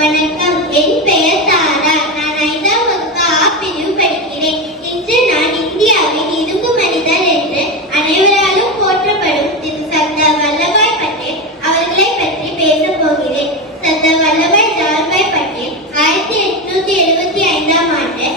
வணக்கம். என் பெயர் தாரா. நான் ஐந்தாம் வகுப்பு ஆ பிரிவு படிக்கிறேன். இன்று நான் இந்தியாவின் இரும்பு மனிதர் என்று அனைவராலும் போற்றப்படும் திரு சர்தார் வல்லபாய் பட்டேல் அவர்களை பற்றி பேசப் போகிறேன். சர்தார் வல்லபாய் ஜால்பாய் பட்டேல் ஆயிரத்தி எட்நூத்தி எழுபத்தி ஐந்தாம் ஆண்டு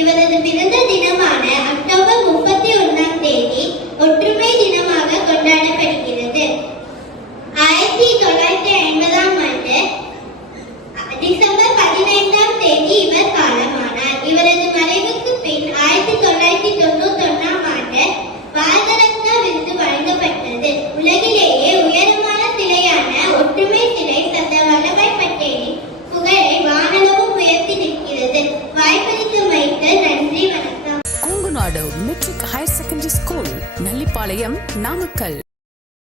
இவரது பிறந்த தினமான அக்டோபர் முப்பத்தி ஒன்றாம் தேதி ஒற்றுமை தினமாக கொண்டாடப்படுகிறது. ஆயிரத்தி தொள்ளாயிரத்தி ஐம்பதாம் ஆண்டு டிசம்பர் நன்றி matric higher secondary school Nallipalayam Namakkal.